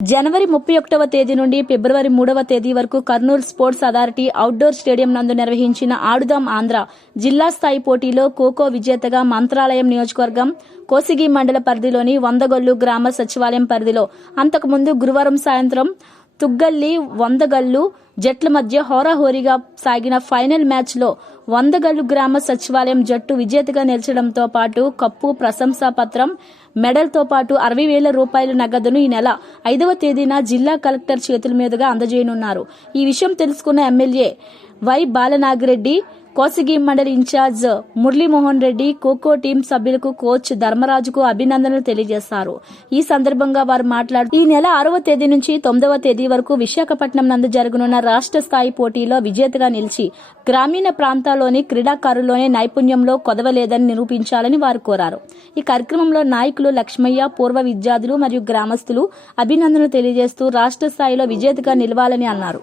జనవరి ముప్పై ఒకటవ తేదీ నుండి ఫిబ్రవరి మూడవ తేదీ వరకు Kurnool sports authority outdoor stadium నందు నిర్వహించిన ఆడుదాం ఆంధ్ర జిల్లా స్థాయి పోటీలో ఖోఖో విజేతగా మంత్రాలయం నియోజకవర్గం కోసిగి మండల పరిధిలోని వందగొల్లు గ్రామ సచివాలయం పరిధిలో. అంతకుముందు గురువారం సాయంత్రం తుగ్గల్లి వందగల్లు జట్ల మధ్య హోరాహోరీగా సాగిన ఫైనల్ మ్యాచ్లో వందగల్లు గ్రామ సచివాలయం జట్టు విజేతగా నిలిచడంతో పాటు కప్పు ప్రశంసా పత్రం మెడల్తో పాటు అరవై వేల రూపాయల నగదును ఈ నెల ఐదవ తేదీన జిల్లా కలెక్టర్ చేతుల మీదుగా అందజేయనున్నారు. ఈ విషయం తెలుసుకున్న ఎమ్మెల్యే వై బాలనాగిరెడ్డి కోసిగి మండలి ఇన్ఛార్జ్ మురళీమోహన్ రెడ్డి ఖోఖో టీం సభ్యులకు కోచ్ ధర్మరాజుకు అభినందనలు తెలియజేశారు. ఈ సందర్భంగా వారు మాట్లాడుతూ ఈ నెల ఆరవ తేదీ నుంచి తొమ్మిదవ తేదీ వరకు విశాఖపట్నం నందు జరగనున్న రాష్ట్ర స్థాయి పోటీలో విజేతగా నిలిచి గ్రామీణ ప్రాంతాల్లోని క్రీడాకారుల్లోనే నైపుణ్యంలో కొదవలేదని నిరూపించాలని వారు కోరారు. ఈ కార్యక్రమంలో నాయకులు లక్ష్మయ్య పూర్వ విద్యార్థులు మరియు గ్రామస్తులు అభినందనలు తెలియజేస్తూ రాష్ట్ర స్థాయిలో విజేతగా నిలవాలని అన్నారు.